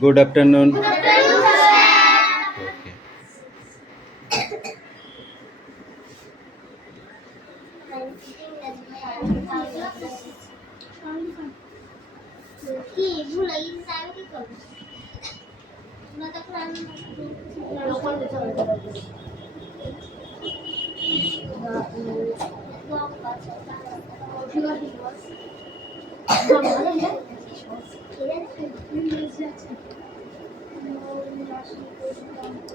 Good afternoon. Good afternoon, sir. Okay. কি ভুল হয়ে গেছে আমি কি করব না তখন আমি লোকাল দিতে হবে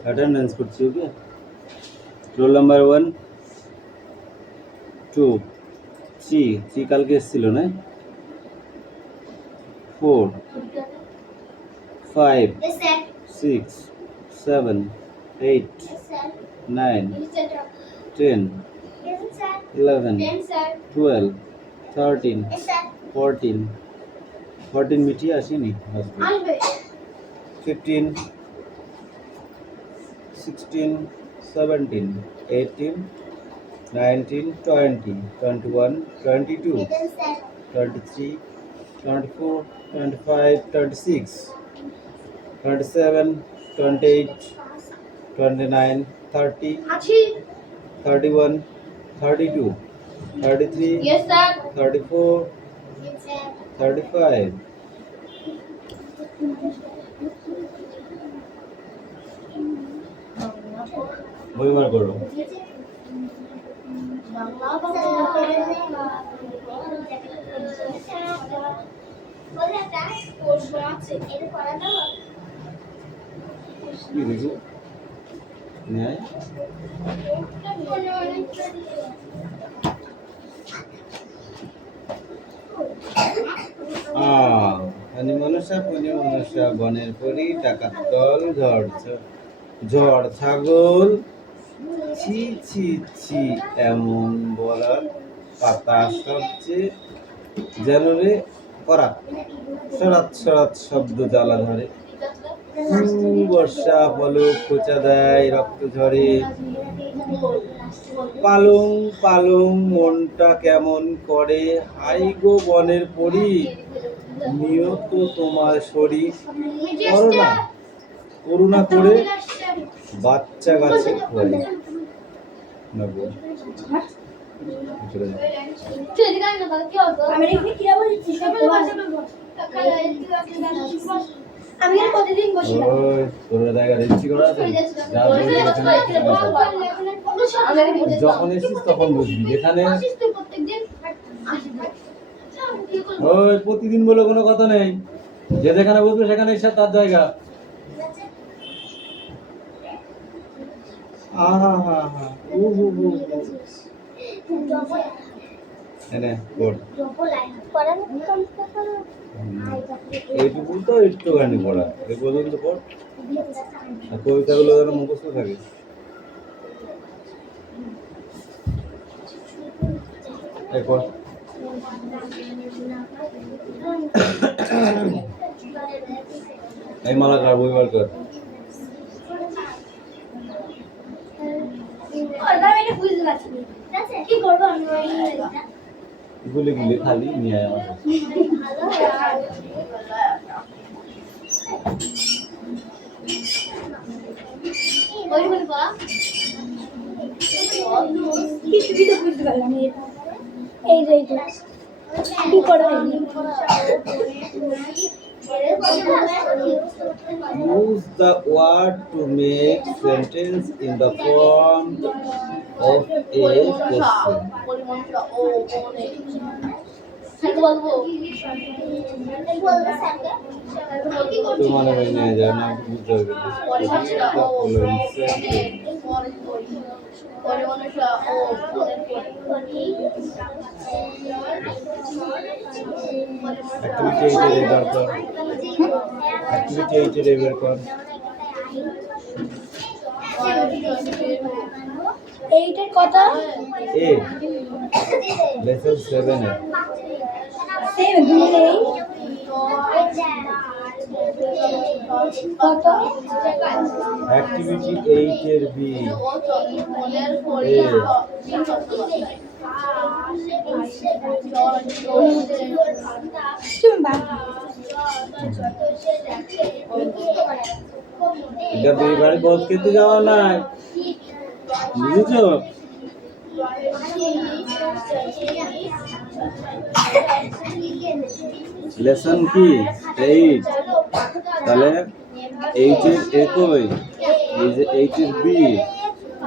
Attendance করছি ওকে রোল নাম্বার 1 2 3 কালকে এসেছিল না 4 5 Yes, sir. 6 7 8 Yes, sir. 9 Yes, sir. 10 Yes, sir. 11 Yes, sir. 12 13 Yes, sir. 14 মিটিয়ে আসেনি আসবে 15 16 17 18 19 20 21 22 Yes, sir. 23 24 25 26 27 28 29 30 আছি 31 32 33 Yes, sir. 34 Yes, sir. 35 বইবার করো কি দেখি ন্যায় মনুষ্য বনের পরি ডাকাত দল ঝড় ছাগল ছি ছি ছি এমন বলার পাতা সবচেয়ে যেন রে করাত সরাত শব্দ জ্বালা ধরে বর্ষা পলক খোঁচা দেয় রক্ত ঝরে পালং পালং মনটা কেমন করে হাই গো বনের পরি নিয়ত তোমার শরীর করুণা করে বাচ্চা গাছে পড়ে আমি প্রতিদিন বসি যখন এসিস তখন বুঝবি যেখানে ওই প্রতিদিন বলে কোনো কথা নেই যে যেখানে বসবে সেখানে এসে তার জায়গা আহা হা হা এইটুকু তো একটুখানি পড়া এই পর্যন্ত পড় আর কবিতাগুলো যেন মুখস্থ থাকে এই মালাকার বই বার কর কি করবো আমি গুলি খালি নিয়ে আয় আমার কি করবো Use the word to make sentence in the form of a question. তোমার নিয়ে যায় না বুঝতে হবে অ্যাক্টিভিটি বের কর এইটার কথা এ লেসন 7 এ 7 এই কত অ্যাক্টিভিটি 8 এর বি এ এটা বিয়ে বাড়ি বোধ খেতে যাওয়া নাই, বুঝেছো? লেসন কি 8, তাহলে 8 এর এ কই? এই যে 8 এর বি,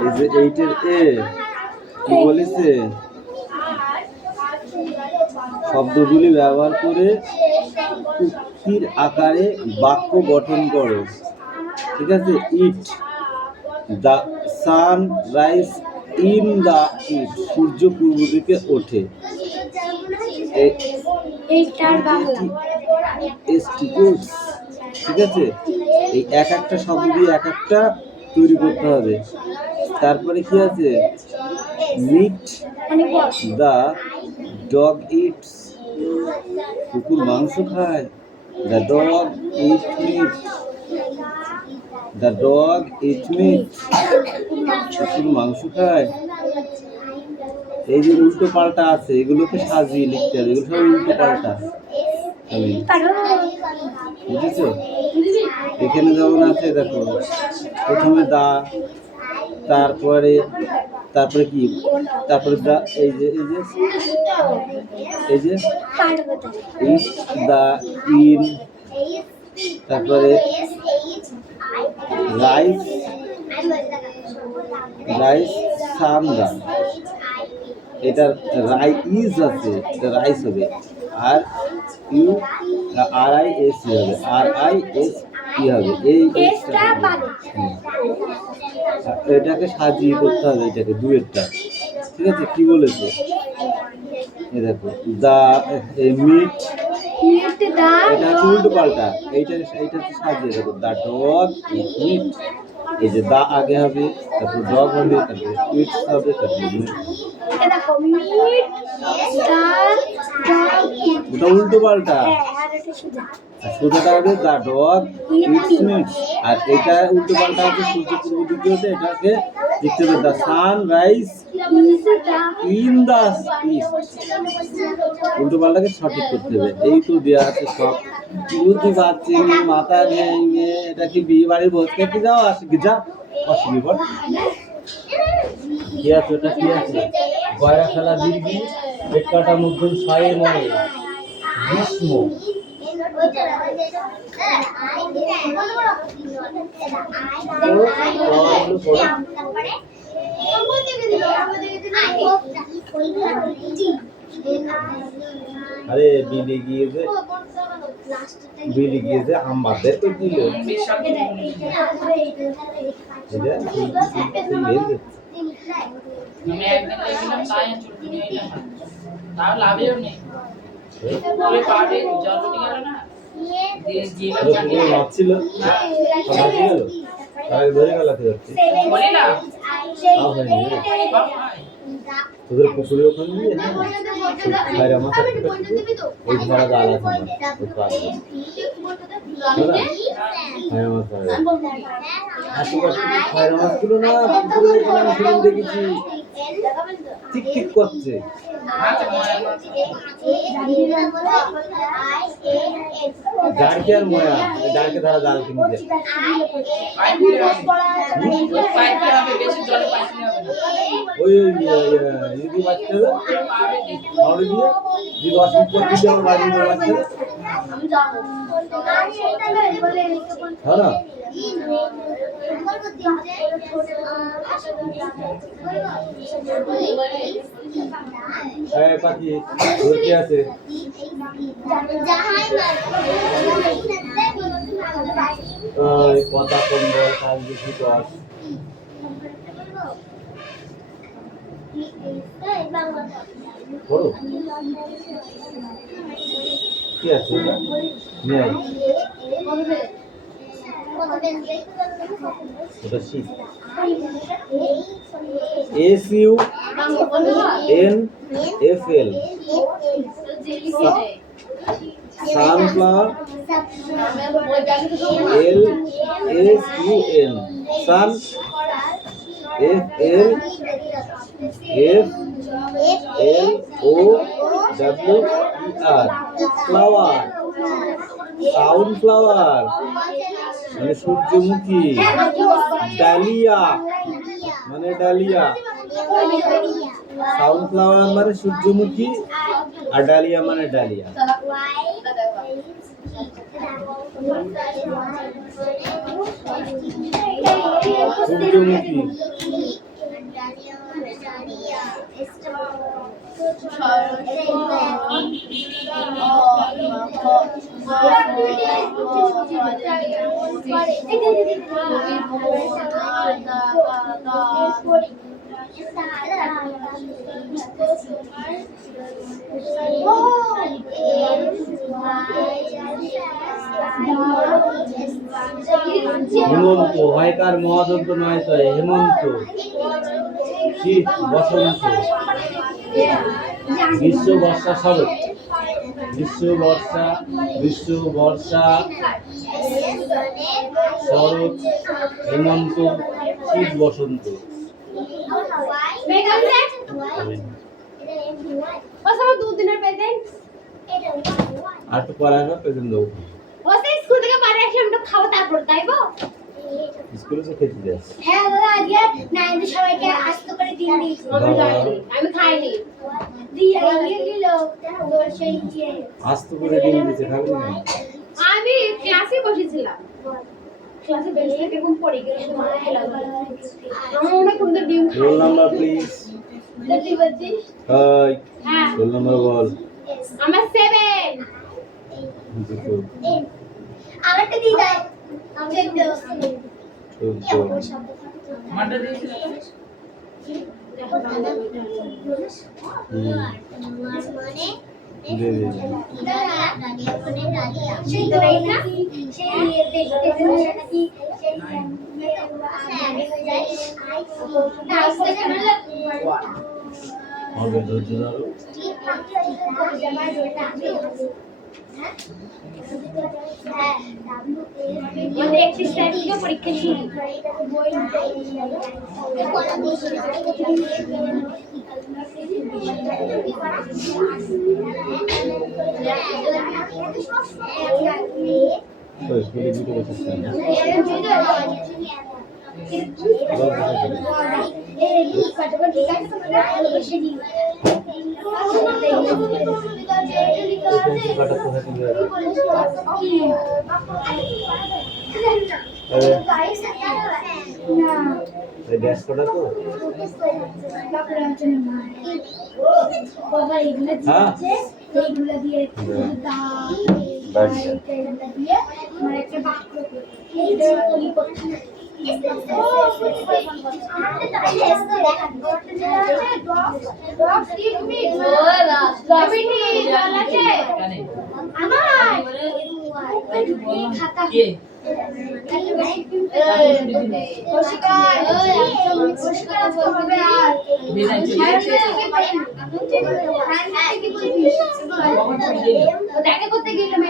এই যে 8 এর এ কি বলেছে? শব্দগুলি ব্যবহার করে উক্তির আকারে বাক্য গঠন করো। ঠিক আছে? It the sun rise in the east, সূর্য পূর্ব দিকে ওঠে। ঠিক আছে? এই এক একটা শব্দ দিয়ে এক একটা তৈরি করতে হবে। তারপরে কি আছে? মিট দ্য ডগ ইটস, কুকুর মাংস খায়। The dog it meet, the dog it meet, কুকুর মাংস খায়। এই যে উল্টো পাল্টা আছে, এগুলোকে সাজিয়ে লিখতে হবে, এগুলো সব উল্টো পাল্টা। বুঝেছো? এখানে যেমন আছে দেখো, প্রথমে দা, তারপরে কি, তারপরে দা, এই যে ইস দা ইন, তারপরে রাইস সামদা, এটা রাইস আছে, এটা রাইস হবে। আর ইউ আর আই এস হবে, আর আই এস কি হবে, এই এটাকে সাজিয়ে করতে হবে, এটাকে দুয়েরটা। ঠিক আছে? কি বলেছে? এই দেখো, দা মিট, এটা হচ্ছে উল্টো পাল্টা, এইটা হচ্ছে সাজিয়ে দেখো, দা ডগ ইট মিট, এই যে দা আগে হবে, তারপর ডগ হবে, তারপর ইটস হবে, তারপর মিট। ওটা উল্টো পাল্টা, সোজাটা হবে দা ডগ ইটস মিট, আর এটা উল্টো পাল্টা হচ্ছে সূর্য পূর্ব দিকে ওঠে, এটাকে লিখতে হবে the sun rise in the east. উল্টো পাল্টাকে সঠিক করতে হবে। এই তো দেওয়া আছে সব, বুঝতে পারছি। মাথা ভেঙে এটা কি বিয়ে বাড়ির ভোজ খেতে যাও? আসি যা, অসুবিধা কি আছে? ওটা কি আছে? গয়রা খেলা দীর্ঘি, পেট কাটা মধ্যম ছয়ে মনে গ্রীষ্ম। আরে বিলি গিয়েছে আমাদেরকে দিল, ছিল ধরে গেলাতে যাচ্ছে তোদের পুকুরে ওখানে নিয়ে ভাইরা মাছ ওই ধরা জাল আছে ভাইরা মাছগুলো না পুকুরে আমি দেখেছি ঠিক ঠিক করছে। জারকে আর ময়া, জারকে ধরা জাল কিনে দিয়ে ওই যদি বাচ্চা হবে তাহলে দিয়ে যদি অসুবিধা দিতে আমার বাড়ি বাচ্চা হ্যাঁ না পাখি কি আছে? কথা কম্বল কাজ বেশি দশ কি আছে? ওটা শীত। SUNFL সানফ্লাওয়ার, LSUN সান FLOWER, ফ্লাওয়ার, সাউন্ডফ্লাওয়ার মানে সূর্যমুখী, ডালিয়া মানে ডালিয়া, সাউন্ডফ্লাওয়ার মানে সূর্যমুখী আর ডালিয়া মানে ডালিয়া। সূর্যমুখী হেমন্ত, হয়কার মহাদন্ত নয় তো হেমন্ত, শীত, বসন্ত, গ্রীষ্ম, বর্ষা, শরৎ, গ্রীষ্ম, বর্ষা, শরৎ, হেমন্ত, শীত, বসন্ত। আর তো পরে আসবে প্রেজেন্ট দেবো। স্কুল থেকে বাড়ি এসে আমরা খাওয়া তারপর তাইবো স্কুলে তো খেতে দেয়। হ্যাঁ দাদা আজকে নাইনদের সবাইকে আস্ত করে দিন দিয়েছি আমি খাইনি দিয়ে গেল তোর সেই যে আস্ত করে ডিম দিতে খাবি না? আমি ক্লাসে বসেছিলাম ক্লাসে বেঞ্চ থেকে ঘুম পড়ে গেল মারা গেল আমার মনে কোন ডিম খাই রোল নাম্বার প্লিজ। দেখি বলছি হাই হ্যাঁ রোল নাম্বার বল। আমার 7 আমারটা দি দাও আমি মাটা দিয়েছিল হবে ধৈর্য ধরো। মানে এক্সারসাইজ থেকে পরীক্ষা শুরু ওই স্কুলে দিতে বসেছিস না? কাটা কোথায় চলে যাবে? এই ড্যাশ কটা তো? হ্যাঁ এইগুলো দিয়ে মানে একটা বাক্য এইটা কি করতে দেখা করতে গেলাম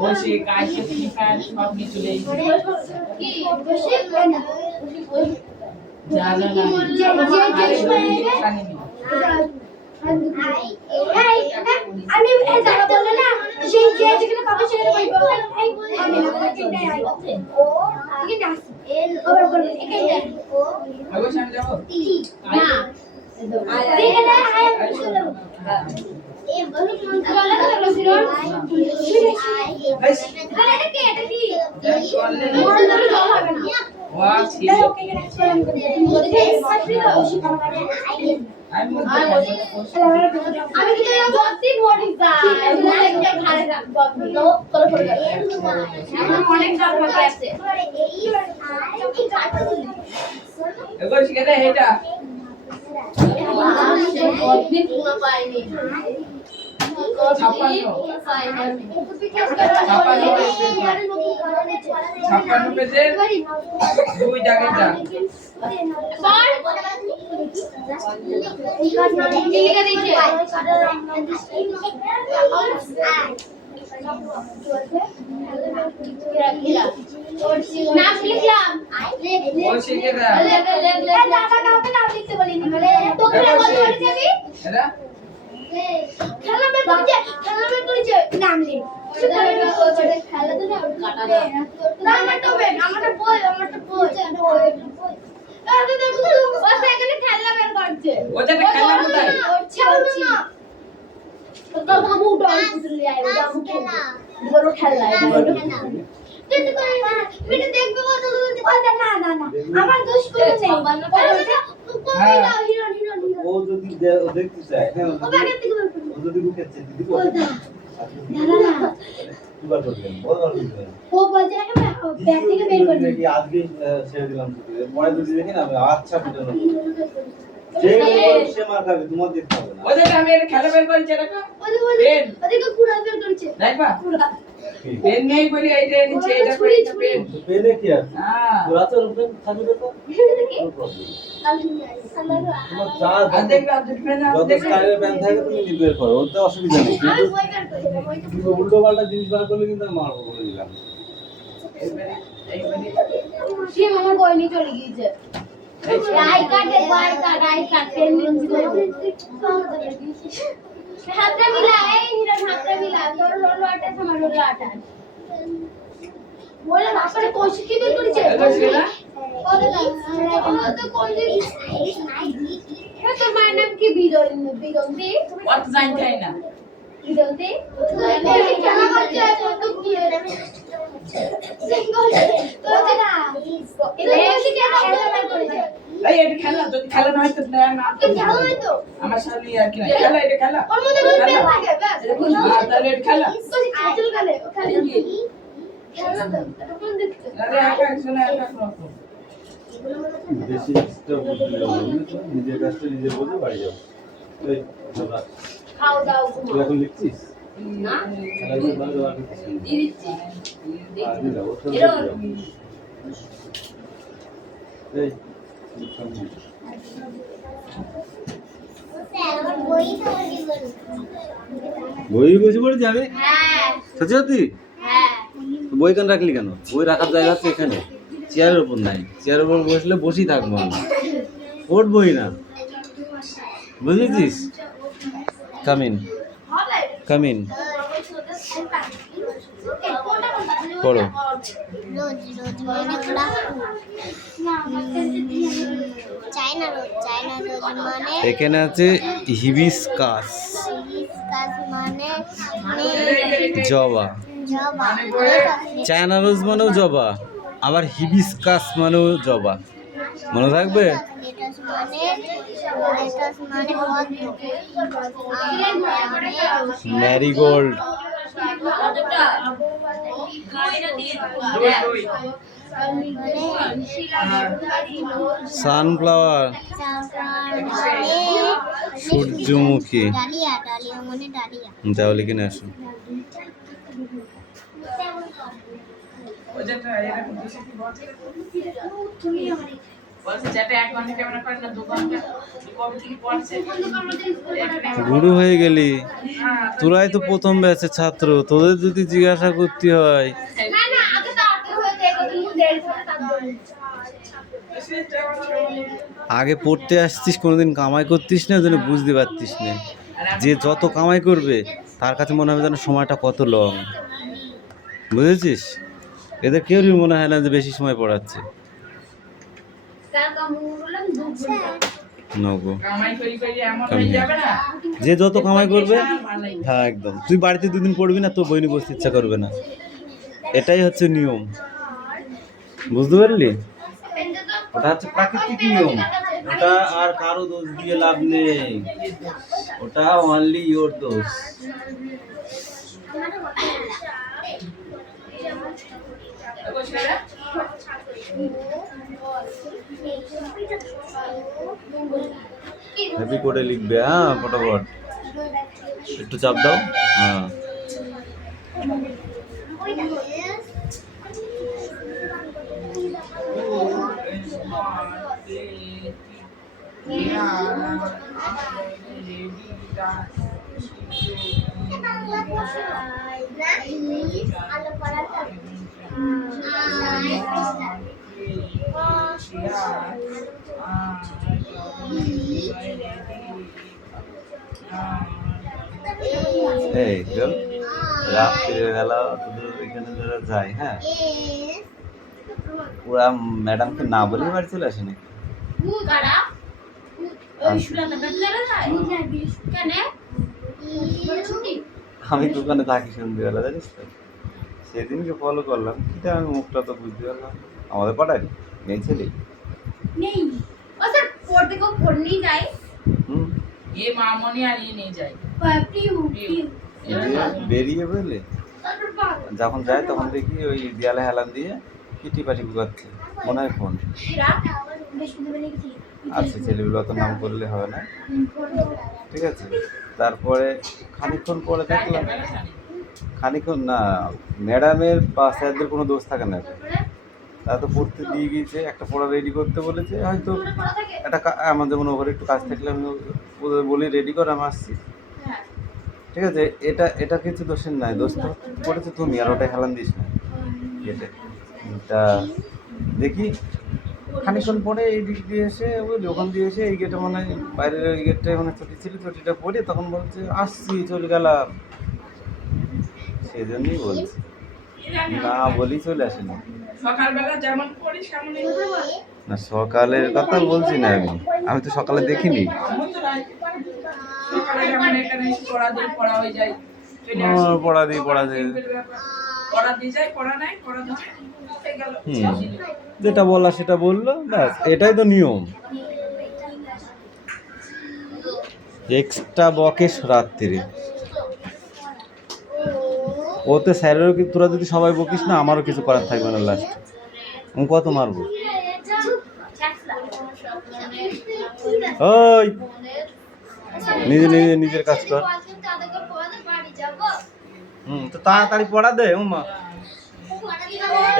বসে কাজে ফ্যান সব কিছু নেই যা যা আমি যারা বললো না সেই যে যেখানে পাবো সেখানে বলবো আমি না এখানে আই ও এখানে আসি ওর ওপর এখানে ও আগে সামনে যাবো না এখানে আই চলো এই বলি চলো চলো সিরন এটা কি মোড় ধরে যাওয়া হবে না ওয়া ছিল আমি কি বলছি মরিস দা ঘাড়ে রাখবো তো চলো চলো আমার অনেক ঝামেলা আছে এই কাটো দিলে এগো শিখে দে এটা দিন পুরো পাইনি ছাপ্পান্ন পেজের 2 দাগের দাগ। নাম লিখলাম ও শিখে দাও। দাদা কাউকে নাম লিখতে বলিনি বলে তোকে বলতে বলেছি আমি এরা খেলা বের করেছে নাম লিখ খেলা তো না কাটা না আমারটা বই আমারটা বই এখানে খেলা বের করছে ওটা খেলা কোথায়? তো বাবু ডল পুতুল নিয়ে আইবো বাবু বলো খেলা মিটে দেখবে বলতে না আমার দোষ করে নেই হিরো ও যদি দেখতে চায় হ্যাঁ ও ব্যাগের থেকে বের করো ও যদি লুকাচ্ছে দিদি বল বলতে দাদা দুবার করলেন বলবার করলেন ও বলছে না ব্যাগ থেকে বের করে কি আজকে ছেড়ে দিলাম ছুটি পরে যদি দেখেন আমি আচ্ছা পিটানো সে মার খাবে তোমার দেখতে হবে না ওদের আমি এর খেলা বের করেছি দেখো। পেন। ওদিকে কুড়া বের করেছে দেখবা কুড়া পেন নেই বলি এইটা নিচে এটা করে পেন। তো পেলে কি আছে হ্যাঁ তোরা তো রূপেন থাকবে তো কোনো প্রবলেম তোমার যা আর দেখবে আর পেন আর যত দেখবে স্টাইলের প্যান্ট থাকে তুমি নিয়ে বের করো ওতে অসুবিধা নেই কিন্তু কিন্তু উল্টো পাল্টা জিনিস বার করলে কিন্তু আমি মারবো বলে দিলাম এইবারে সে আমার বই নিয়ে চলে গিয়েছে আই কার্ড পেন হাতটা মিলা এই হিরণ হাতটা মিলা তোর লোলো আটা আমার লোলো আটা বলে বাপরে কোশি কি বের করেছে তো কোন দিন তোর মায়ের নাম কি বিদন্তি কত জানতে হয় না। বিদন্তি খেলা করছে বন্দুক দিয়ে তোর না এটা কোশি কে খেলা বের করেছে এই এটা খেলা যদি খেলা না হয় তো না খেলা নাই তো আমার সামনে আর কি না খেলা এটা খেলা ওর মধ্যে কোনো পেন থাকে ব্যাস আর তাহলে এটা খেলা কোশি আচল গেলে ওখানে খেলা তো এটা কোন দেখতে আরে এক একজনে এক এক রকম। বেশি এক্সট্রা বুঝতে যাবো নিজের কাজটা নিজে বোঝো বাড়ি যাও এই তোরা খাও দাও তুই এখন লিখছিস না খেলাধুলা ভালো দেওয়া কিছু দিচ্ছি আগে যাও ওর সঙ্গে এরকম। যাও এই বই বসে পড়ে যাবে হ্যাঁ সত্যি সত্যি হ্যাঁ বই কেন রাখলি কেন বই রাখার জায়গা আছে এখানে চেয়ারের উপর নাই চেয়ারের উপর বসলে বসেই থাকবো আমি উঠবই না বুঝেছিস কামিন কামিন পড়ো রোজ মানে চায়না রোজ মানে এখানে আছে হিবিস্কাস হিবিস্কাস মানে জবা জবা চায়না রোজ মানেও জবা আবার হিবিস্কাস মানেও জবা মনে থাকবে লেটাস মানে পদ্ম ম্যারিগোল্ড সানফ্লাওয়ার সূর্যমুখী ডালিয়া ডালিয়া মানে ডালিয়া তাহলে কিনে আসো ওটা এরকম বসে কি বলছে যেটা 1 ঘন্টা ক্যামেরা করে না 2 ঘন্টা কবে থেকে পড়ছে গুরু হয়ে গেলি তোরাই তো প্রথম ব্যাচের ছাত্র তোদের যদি জিজ্ঞাসা করতে হয় না না আগে তো আটকে হয়ে যায় কতদিন দেরি করে তারপর আগে পড়তে আসছিস কোনোদিন কামাই করতিস না যেন বুঝতে পারতিস না যে যত কামাই করবে তার কাছে মনে হবে যেন সময়টা কত লং বুঝেছিস এদের কেউই মনে হয় না যে বেশি সময় পড়াচ্ছে কার কাম বললাম দুধ নগো কামাই করি এমন হয়ে যাবে না যে যত কামাই করবে হ্যাঁ একদম তুই বাড়িতে দুদিন পড়বি না তোর বই নিয়ে বসতে ইচ্ছা করবে না এটাই হচ্ছে নিয়ম বুঝতে পারলি ওটা হচ্ছে প্রাকৃতিক নিয়ম ওটা আর কারো দোষ দিয়ে লাভ নেই ওটা অনলি ইওর দোষ দেখো ছেলে হেভি করে লিখবে হ্যাঁ ফটাফট একটু চাপ দাও। হ্যাঁ এই চল, রাত্রির বেলা তোদের এখানে যারা যায়, হ্যাঁ ওরা ম্যাডামকে না বলে বাড়ি চলে আসে নাকি? আমি দোকানে থাকি সন্ধ্যেবেলা, জানিস তো, সেদিনকে ফলো করলাম, কিটা আমি মুখটা তো বুঝতে পারলাম। আমাদের পাড়ায় মেয়ে ছেলে। নেই ও স্যার পড়তে কেউ ফোন নিয়ে যায় হুম, এ মামনি আর ইয়ে নিয়ে যায় পিউ পিউ বেরিয়ে বেরোলে যখন যায় তখন দেখি ওই দেয়ালে হেলান দিয়ে কিটি পাটি করছে, মনে হয় ফোন। আচ্ছা, ছেলেগুলো অত নাম করলে হবে না, ঠিক আছে। তারপরে খানিকক্ষণ পরে দেখলাম, খানিকক্ষণ না, ম্যাডামের বা স্যারদের কোনো দোষ থাকে না, তারা তো পড়তে দিয়ে গিয়েছে, একটা পড়া রেডি করতে বলেছে, হয়তো একটা আমার যেমন ওভারে একটু কাজ থাকলে আমি ওদের বলি রেডি কর, আমি আসছি, ঠিক আছে। এটা এটা কিছু দোষের নাই, দোষ তো করেছে তুমি, আর ওটা হেলান দিস না গেটে। তা দেখি খানিকক্ষণ পরে এই দিক দিয়ে এসে, ওই দোকান দিয়ে এসে এই গেটে মানে বাইরের ওই গেটটায় মানে ছুটি ছিল, ছুটিটা পরে তখন বলছে আসছি চলে গেলাম, সেজন্যই বলছি, না বলি চলে আসে না। সকালবেলা যেমন করি সেমনই না, সকালের কথা বলছি না, আমি তো সকালে দেখিনি। সকালে যেমন এখানে এসে পড়া হয়ে যায়, চলে আসি। পড়া দিই পড়া দিয়ে যায়, পড়া নাই, পড়া ধরে হয়ে গেল। যেটা বলা সেটা বললো, ব্যাস, এটাই তো নিয়ম। এক্সট্রা বকেশ রাত্রি ওতে স্যারেরও কি, তোরা যদি সবাই বকিস না আমারও কিছু করার থাকবে না, লাস্ট আমি কত মারবো। ওই নিজের কাজ কর। তো তাড়াতাড়ি পড়া দে উমা,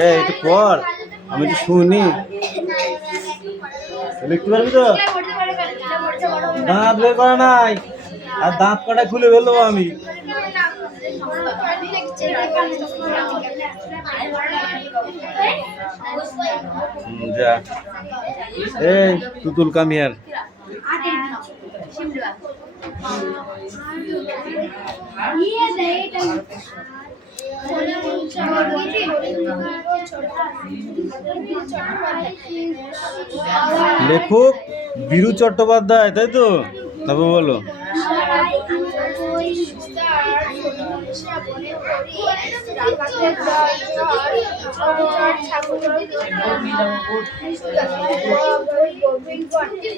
এই একটু পর, আমি একটু শুনি। লিখতে পারবি তো? দাঁত বের করা নাই, আর দাঁত কটা খুলে ফেলবো আমি। যা, এই তুতুল কামিয়ার লেখক বীরু চট্টোপাধ্যায়, তাই তো? তারপর বলো।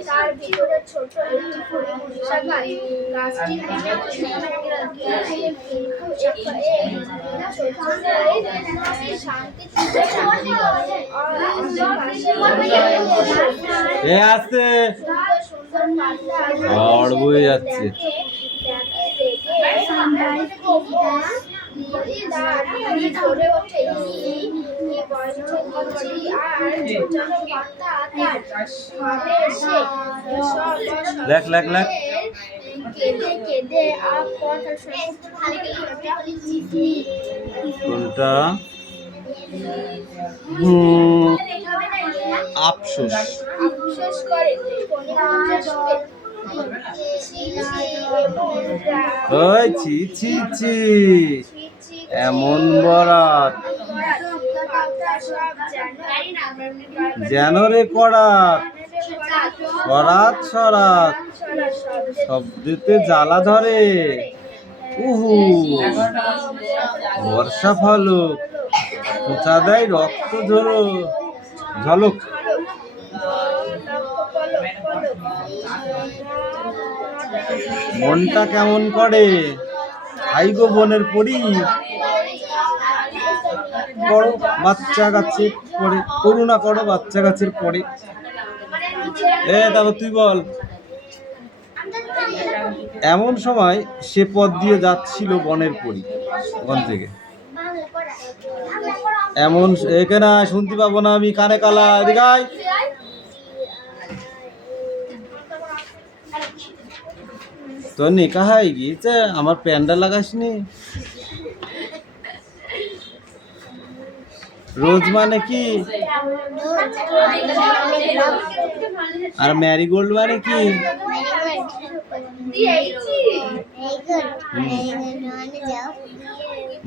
তার ভিতরে ছোট একটি শাখা, গাছটি এ আসতে ঝড় বয়ে যাচ্ছে। লেখ লেখ লেখ। কোনটা? আফসোস। ওই ছি ছি ছি, এমন বরাত যেন রে করাত, করাত সরাত শব্দেতে জ্বালা ধরে, উহু বর্ষা ফলক খোঁচা দেয় রক্ত ঝলক। মনটা কেমন করে হাই গো বনের পরি, করো বাচ্চা গাছের পরে, করুণা করো বাচ্চা গাছের পরে। তারপর তুই বল। এমন সময় সে পথ দিয়ে যাচ্ছিল বনের পরী ওখান থেকে। এমন এখানে শুনতে পাবো না আমি, কানে কালা, এদিকে আয়। তনি কাহাই গিয়েছে, আমার প্যান্ডা লাগাসনি। রোজ মানে কি আর ম্যারিগোল্ড মানে কি?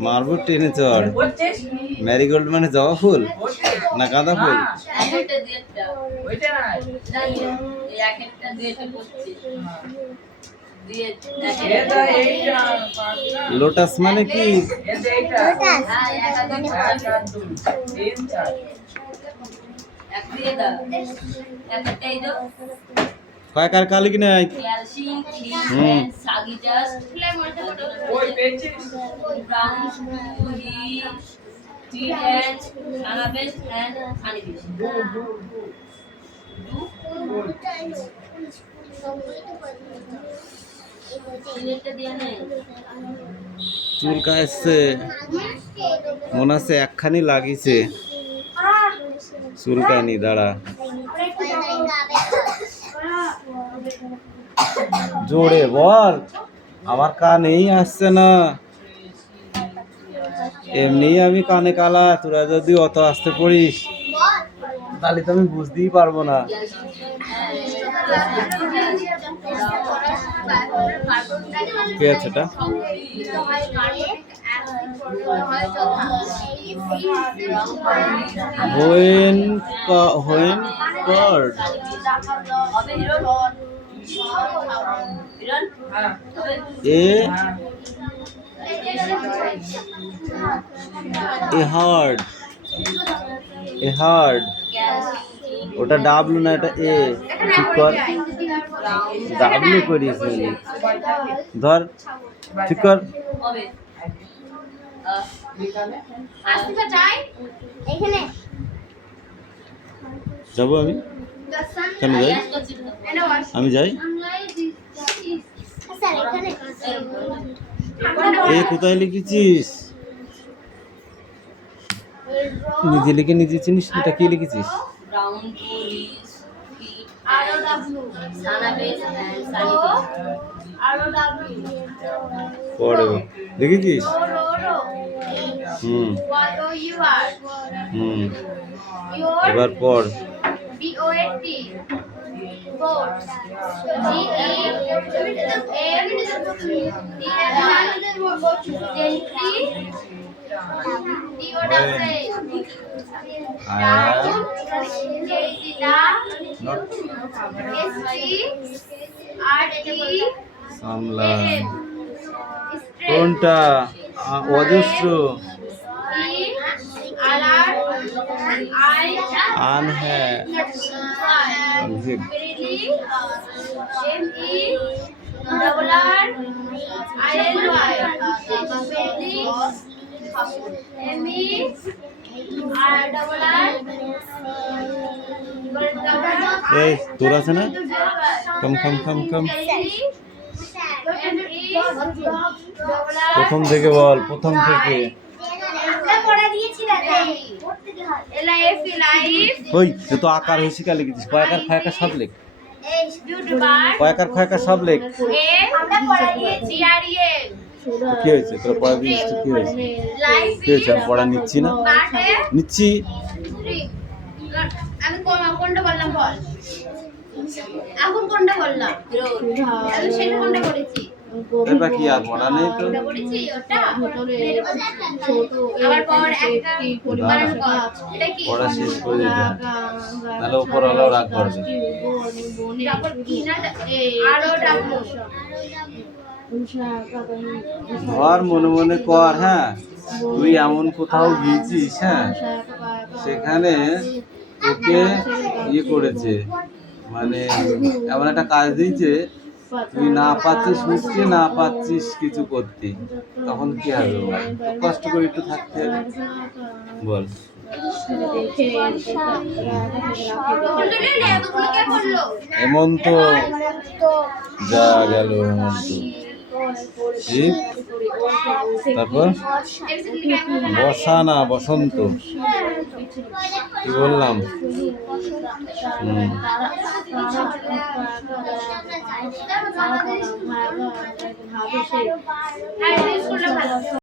মারবো টেনে চড়। ম্যারিগোল্ড মানে জবা ফুল না গাঁদা ফুল? লোটাস মানে কি? কয়কার কালি কি নাই? চুল কাটছে মনে আছে, একখানি লাগিছে, চুল কায়নি, দাঁড়া জোরে বল, আমার কানেই আসছে না। এমনি আমি কানে কালা, তোরা যদি অত আসতে পড়িস তাহলে তো আমি বুঝতেই পারবো না। কি আছে এটা? হোয়েন কার্ড এ হার্ড, ওটা ডাব্লু না, এটা এ। ঠিক কর, ডাব্লু করিস ধর, ঠিক কর। যাবো আমি, কেন যাই? আমি যাই। এ কোথায় লিখেছিস? নিজে লিখে নিজে চিনিস, এটা কি লিখেছিস? পড়ে দেখেছিস? এবার পড়। কোনটা অজস্র? এই তোর আছে না? কম কম কম কম, প্রথম থেকে বল, প্রথম থেকে। ওই তো আকার হইসিকা লিখেছিস, কয়াকার খয়াকার সব লেখ, কয়াকার খয়াকার সব লেখ। কি হয়েছে তোর পড়া দিয়েছিস? কি হয়েছে? কি হয়েছে? আমি পড়া নিচ্ছি না, নিচ্ছি। আমি কোনটা বললাম বল, এখন কোনটা বললাম? আমি সেটা কোনটা করেছি? এবার কি আর পড়া নেই তো? করেছি ওটা আবার পর একটা বানানো কর, এটা কি পড়া শেষ করে দিতে তাহলে উপরওয়ালাও রাগ করবে। তারপর কি না আরো ডাকবো, ধর মনে মনে কর। হ্যাঁ, তুই এমন কোথাও গিয়েছিস, হ্যাঁ, সেখানে তোকে ইয়ে করেছে, মানে এমন একটা কাজ দিয়েছে, তুই না পাচ্ছিস বুঝতে, না পাচ্ছিস কিছু করতে, তখন কি হবে? কষ্ট করে একটু থাকতে হবে, বল। হেমন্ত যা গেল হেমন্ত। শীত, তারপর বর্ষা না বসন্ত। কি বললাম? ভাবে